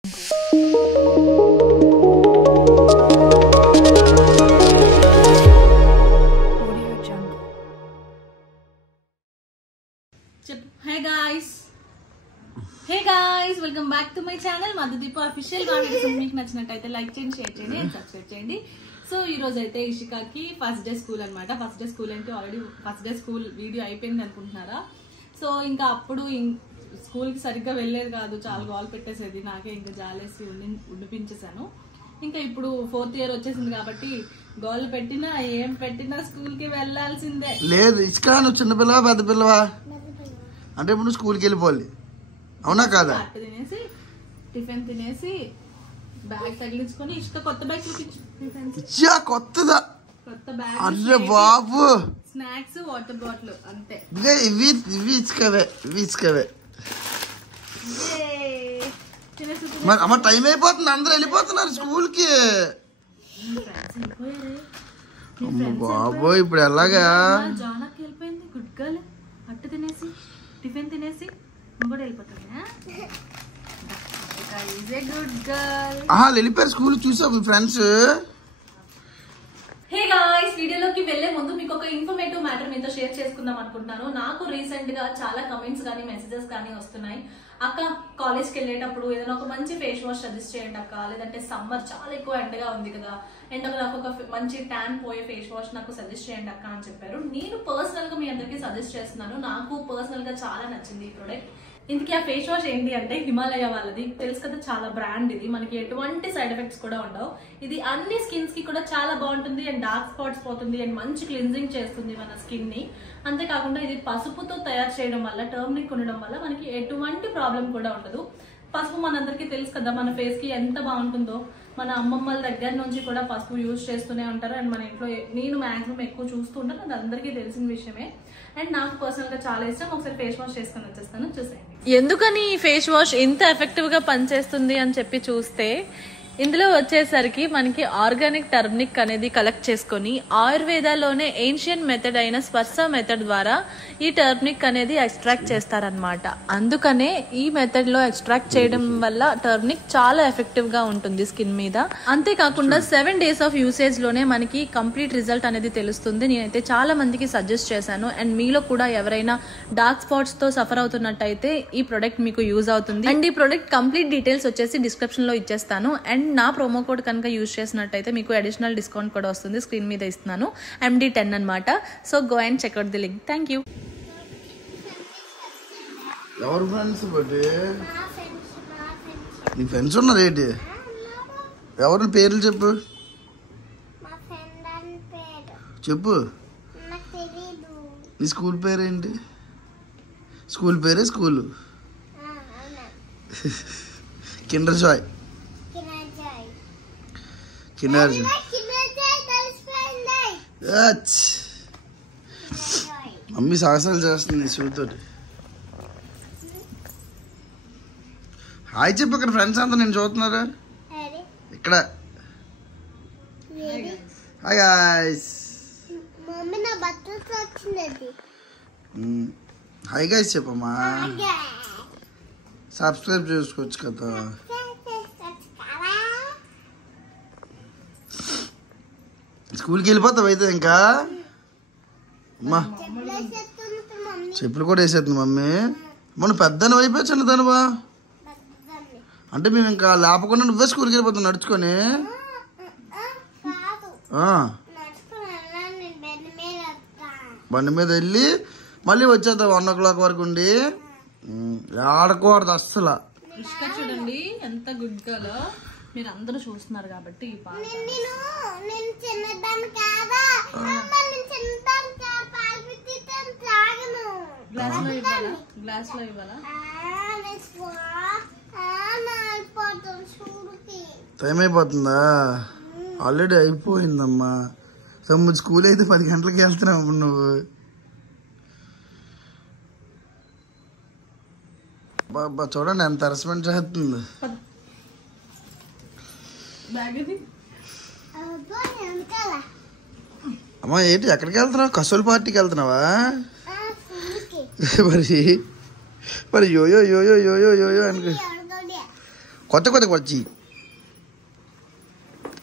Hey guys, welcome back to my channel Madhudeepa official. మీకు నచ్చినట్టయితే like చేయండి, share చేయండి అండ్ సబ్స్క్రైబ్ చేయండి. సో ఈ రోజు అయితే ఇషికాకి ఫస్ట్ డే స్కూల్ అన్నమాట. ఫస్ట్ డే స్కూల్ అంటే already first day school video అయిపోయింది అనుకుంటున్నారా? సో ఇంకా అప్పుడు స్కూల్ కి సరిగ్గా వెళ్ళేది కాదు, చాలా గోల్ పెట్టేసేది. నాకే ఇంకా జాలేసి ఉండిపించేసాను. ఇంకా ఇప్పుడు 4th ఇయర్ వచ్చేసింది కాబట్టి గోల్ పెట్టినా ఏం పెట్టినా స్కూల్ కి వెళ్లాల్సిందే. లేదు ఇసుక నువ్వు చిన్న పిల్లవా పెద్ద పిల్లవా అంటే ఇప్పుడు స్కూల్కి వెళ్ళిపోవాలి, అవునా కాదా? తినేసి టిఫిన్ తినేసి బ్యాగ్ తగిలించుకొని ఇసుక కొత్త బ్యాగ్ చూపించు. కొత్తదా? కొత్త బ్యాగ్. అరే బాబు, స్నాక్స్ వాటర్ బాటిల్ అంతే. ఇవి ఇసుకవే, ఇవి ఇసుకవే. మరి అమ్మ టైం అయిపోతుంది, అందరూ వెళ్ళిపోతున్నారు స్కూల్ కి. బాబు ఇప్పుడు ఎలాగా? జానకి వెళ్ళిపోయింది. Good girl. అట్టు తినేసి టిఫిన్ తినేసి కూడా వెళ్ళిపోతున్నా. వెళ్ళిపోయారు స్కూల్. చూసావు మీ ఫ్రెండ్స్? హే గాయ్స్, వీడియోలోకి వెళ్లే ముందు మీకు ఒక ఇన్ఫర్మేటివ్ మ్యాటర్ మీతో షేర్ చేసుకుందాం అనుకుంటున్నాను. నాకు రీసెంట్ గా చాలా కమెంట్స్ కానీ మెసేజెస్ కానీ వస్తున్నాయి. అక్క, కాలేజ్కి వెళ్ళేటప్పుడు ఏదైనా ఒక మంచి ఫేస్ వాష్ సజెస్ట్ చేయండి అక్క, లేదంటే సమ్మర్ చాలా ఎక్కువ ఎండగా ఉంది కదా, ఎండగా నాకు ఒక మంచి ట్యాన్ పోయే ఫేస్ వాష్ నాకు సజెస్ట్ చేయండి అక్క అని చెప్పారు. నేను పర్సనల్ గా మీ అందరికీ సజెస్ట్ చేస్తున్నాను. నాకు పర్సనల్ గా చాలా నచ్చింది ఈ ప్రోడక్ట్. ఇందుకే ఆ ఫేస్ వాష్ ఏంటి అంటే హిమాలయ వాళ్ళది. తెలుసు కదా, చాలా బ్రాండ్ ఇది. మనకి ఎటువంటి సైడ్ ఎఫెక్ట్స్ కూడా ఉండవు. ఇది అన్ని స్కిన్స్ కి కూడా చాలా బాగుంటుంది అండ్ డార్క్ స్పాట్స్ పోతుంది అండ్ మంచి క్లిన్జింగ్ చేస్తుంది మన స్కిన్ ని. అంతేకాకుండా ఇది పసుపుతో తయారు చేయడం వల్ల, టర్మరిక్ ఉండడం వల్ల మనకి ఎటువంటి ప్రాబ్లం కూడా ఉండదు. పసుపు మనందరికీ తెలుసు కదా, మన ఫేస్ కి ఎంత బాగుంటుందో. మన అమ్మమ్మల దగ్గర నుంచి కూడా పసుపు యూజ్ చేస్తూనే ఉంటారు అండ్ మన ఇంట్లో నేను మాక్సిమం ఎక్కువ చూస్తూ ఉంటాను. అది అందరికీ తెలిసిన విషయమే. అండ్ నాకు పర్సనల్ గా చాలా ఇష్టం. ఒకసారి ఫేస్ వాష్ చేసుకొని వచ్చేస్తాను, చూసేయండి. ఎందుకని ఈ ఫేస్ వాష్ ఇంత ఎఫెక్టివ్ గా పనిచేస్తుంది అని చెప్పి చూస్తే, ఇందులో వచ్చేసరికి మనకి ఆర్గానిక్ టర్మరిక్ అనేది కలెక్ట్ చేసుకొని ఆయుర్వేదాలోనే ఏన్షియన్ మెథడ్ అయిన స్పర్శ మెథడ్ ద్వారా ఈ టర్మరిక్ అనేది ఎక్స్ట్రాక్ట్ చేస్తారనమాట. అందుకనే ఈ మెథడ్ లో ఎక్స్ట్రాక్ట్ చేయడం వల్ల టర్మరిక్ చాలా ఎఫెక్టివ్ గా ఉంటుంది స్కిన్ మీద. అంతేకాకుండా 7 days ఆఫ్ యూసేజ్ లోనే మనకి కంప్లీట్ రిజల్ట్ అనేది తెలుస్తుంది. నేనైతే చాలా మందికి సజెస్ట్ చేశాను. అండ్ మీలో కూడా ఎవరైనా డార్క్ స్పాట్స్ తో సఫర్ అవుతున్నట్టయితే ఈ ప్రొడక్ట్ మీకు యూజ్ అవుతుంది. అండ్ ఈ ప్రొడక్ట్ కంప్లీట్ డీటెయిల్స్ వచ్చేసి డిస్క్రిప్షన్ లో ఇచ్చేస్తాను. అండ్ నా ప్రోమో కోడ్ కనుక యూజ్ చేసినట్టయితే మీకు అడిషనల్ డిస్కౌంట్ కూడా వస్తుంది. స్క్రీన్ మీద ఇస్తున్నాను, MD10 అనమాట. So go and checkout the link. Thank you. ఎవరు ఫ్రెండ్స్? నీ ఫ్రెండ్స్ ఉన్నారు ఏంటి? ఎవరి పేర్లు చెప్పు, చెప్పు. నీ స్కూల్ పేరేంటి? స్కూల్ పేరే స్కూల్ కిండర్ జాయ్. మమ్మీ సాహసాలు చేస్తుంది షూతోటి. హాయ్ చెప్పు. ఇక్కడ ఫ్రెండ్స్ అంతా నేను చూస్తున్నారా ఇక్కడ? Hi guys. హాయ్ గాయ్స్ చెప్పమ్మా. సబ్స్క్రైబ్ చేసుకోవచ్చు కదా. స్కూల్కి వెళ్ళిపోతావు అయితే ఇంకా? అమ్మా చెప్పులు కూడా వేసేస్తుంది మమ్మీ. మనం పెద్దను అయిపోయి చిన్నదానువా అంటే మేము ఇంకా లేపకుండా నువ్వే స్కూల్కి వెళ్ళిపోతావు నడుచుకొని? బండి మీద వెళ్ళి మళ్ళీ వచ్చేద్దాం 1 o'clock వరకు ఉండి. ఆడకూడదు అస్సలు. చూడండి ఎంత గుడ్ గర్ల్. మీరు అందరూ చూస్తున్నారు కాబట్టి ఈ పాట. గ్లాస్ లో ఇవ్వాలా? టైం అయిపోతుందా? ఆల్రెడీ అయిపోయిందమ్మా. స్కూల్ అయితే 10 గంటలకి వెళ్తున్నావు నువ్వు. బాబా చూడండి ఎంత హెరాస్మెంట్ చేస్తుంది. అమ్మా ఏంటి ఎక్కడికి వెళ్తున్నావు? కసోల్ పార్టీకి వెళ్తున్నావా? మరి యోయో యోయో యోయో యోయో అనుకో. కొత్త వచ్చి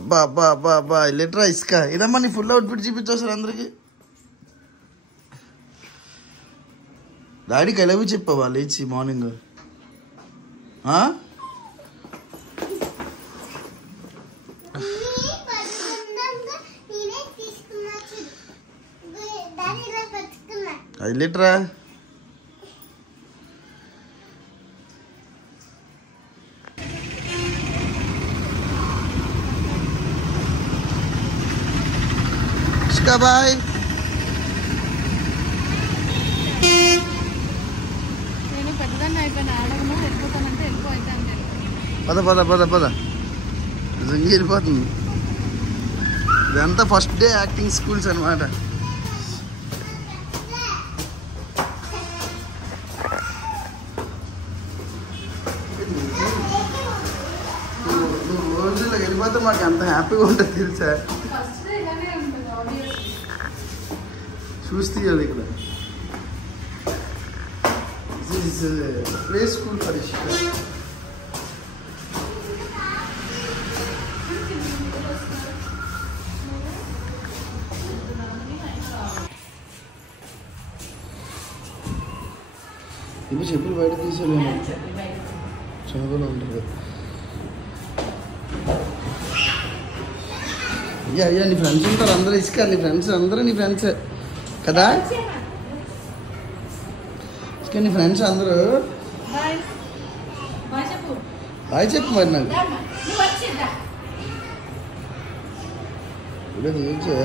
అబ్బా అబ్బా అబ్బా అబ్బా లిటరా ఇసుక ఇదమ్మా నీ ఫుల్ అవుట్ఫిట్ చూపించవసరం అందరికి. డాడీకి ఎలాగో చెప్పావా లేచి మార్నింగ్? అది లిటరా బాయ్. పద పద పద పద నిజంగా వెళ్ళిపోతుంది. ఇదంతా ఫస్ట్ డే యాక్టింగ్ స్కూల్స్ అనమాట. రోజుల్లో వెళ్ళిపోతే మాకు ఎంత హ్యాపీగా ఉంటుంది తెలుసా. చూస్తే ఇక్కడ ప్లే స్కూల్ పరీక్ష. ఇప్పుడు చెప్పులు బయట తీసేలేము, చదువులో ఉంటుంది. అయ్యా అయ్యా నీ ఫ్రెండ్స్ ఉంటారు అందరూ, ఇసుక నీ ఫ్రెండ్స్ అందరూ నీ ఫ్రెండ్సే కదా. ఇసుక నీ ఫ్రెండ్స్ అందరూ బాయ్ చెప్పు మరి నాకు. ఇప్పుడు చూచే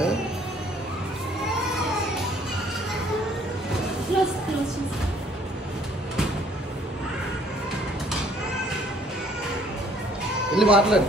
వెళ్ళి మాట్లాడు.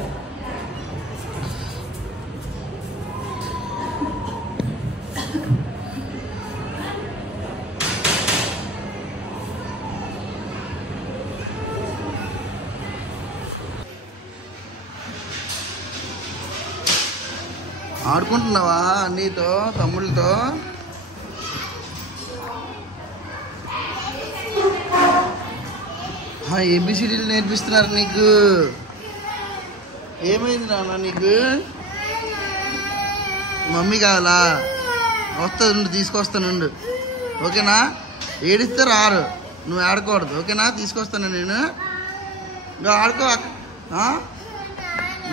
ఆడుకుంటున్నావా అన్నీతో తమ్ముళ్ళతో? ఏబిసిడీలు నేర్పిస్తున్నారు నీకు. ఏమైంది నాన్న నీకు? మమ్మీ కావాలా? వస్తుంది తీసుకొస్తానుండు ఓకేనా. ఏడిస్తే రారు, నువ్వు ఆడుకోవద్దు ఓకేనా. తీసుకొస్తాను నేను, నువ్వు ఆడుకో.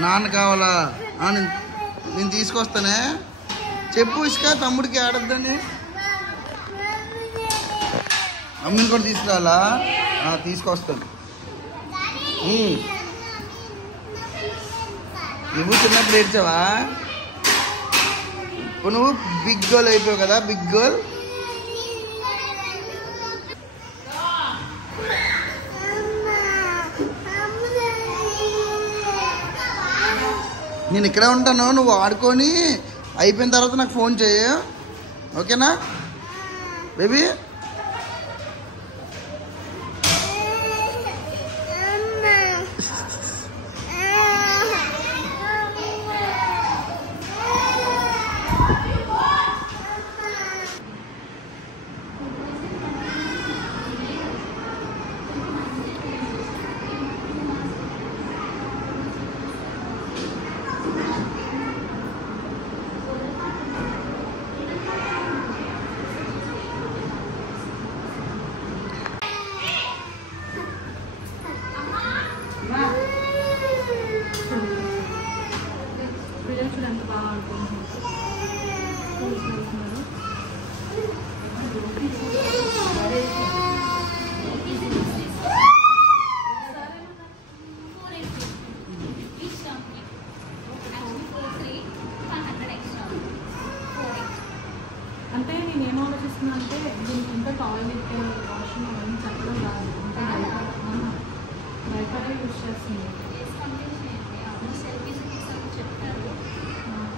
నాన్న కావాలా? నేను తీసుకొస్తానే. చెప్పు ఇసుక తమ్ముడికి ఆడొద్దని. అమ్మని కూడా తీసుకురావాలా? తీసుకొస్తాను. నువ్వు చిన్నప్పుడు ఏడ్చావా? ఇప్పుడు నువ్వు బిగ్ గర్ల్ అయిపోయావు కదా, బిగ్ గర్ల్. నేను ఇక్కడే ఉంటాను, నువ్వు ఆడుకొని అయిపోయిన తర్వాత నాకు ఫోన్ చేయ ఓకేనా బేబీ. అంటే నేనేం ఆలోచిస్తున్నా అంటే దీనికి ఇంకా టాయిలెట్ వాష్రూమ్ అవన్నీ చెప్పడం రాదు, ఇంకా వైఫై యూజ్ చేస్తుంది.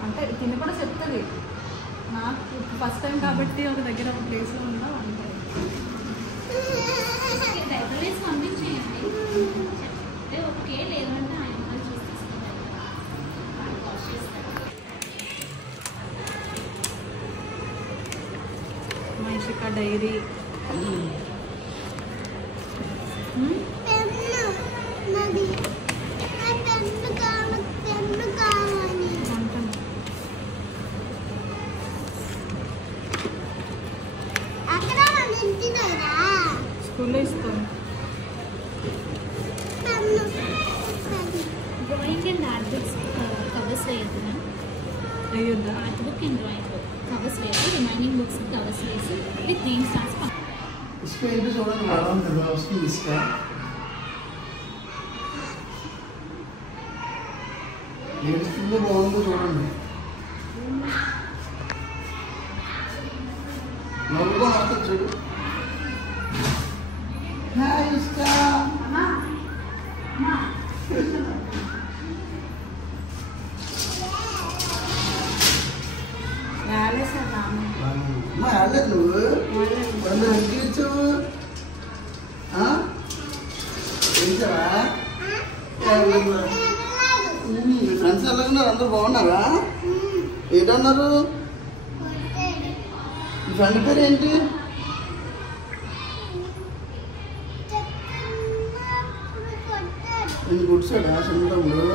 అంటే కింద కూడా చెప్తుంది. నాకు ఫస్ట్ టైం కాబట్టి ఒక దగ్గర ఒక ప్లేస్లో ఉందా అంటే ఓకే. లేదంటే ఆయన మైషిక డైరీ స్కూల్లో ఇస్తాను. Drawing and art books covers వేయద్దు మ్యామ్. వేయొద్దా? Art book and drawing book covers వేసి రిమైనింగ్ బుక్స్ కవర్స్ వేసి విత్ నేమ్స్ రాసి ఇసుక ఏంటి చూడండి బాగా ఉంటుంది వస్తుంది ఇసుక. ఏడుస్తుందో బాగుందో చూడండి. నవ్వుకొని వస్తుంది చూడు. ఇసుక వెళ్ళలేదు నువ్వు ఎంత ఇచ్చావు వేసావా? మీ ఫ్రెండ్స్ ఎలాగున్నారు? అందరూ బాగున్నారా? ఏంటన్నారు? మీ ఫ్రెండ్ పేరు ఏంటి? నేను గుడ్సాడా చిన్నప్పుడు?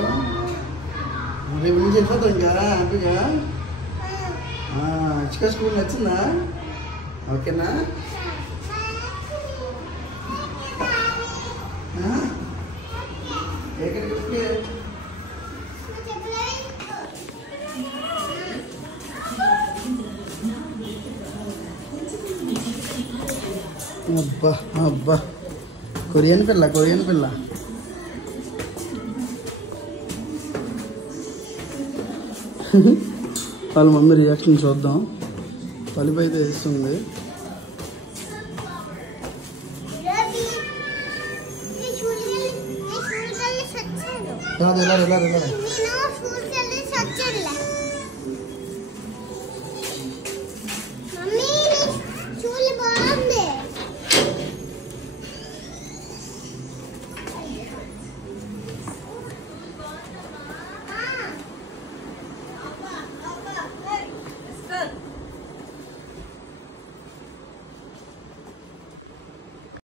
రేపు నుంచి వెళ్ళిపోతాం ఇంకా హ్యాపీగా. ఇచ్చుక స్కూల్ నచ్చిందా? ఓకేనా? ఎక్కడికి అబ్బా అబ్బా కొరియన్ పిల్ల కొరియన్ పిల్ల. వాళ్ళ మమ్మీ రియాక్షన్ చూద్దాం. పలిపు అయితే వేస్తుంది. ఇలా ఇలా ఇలా ఇలా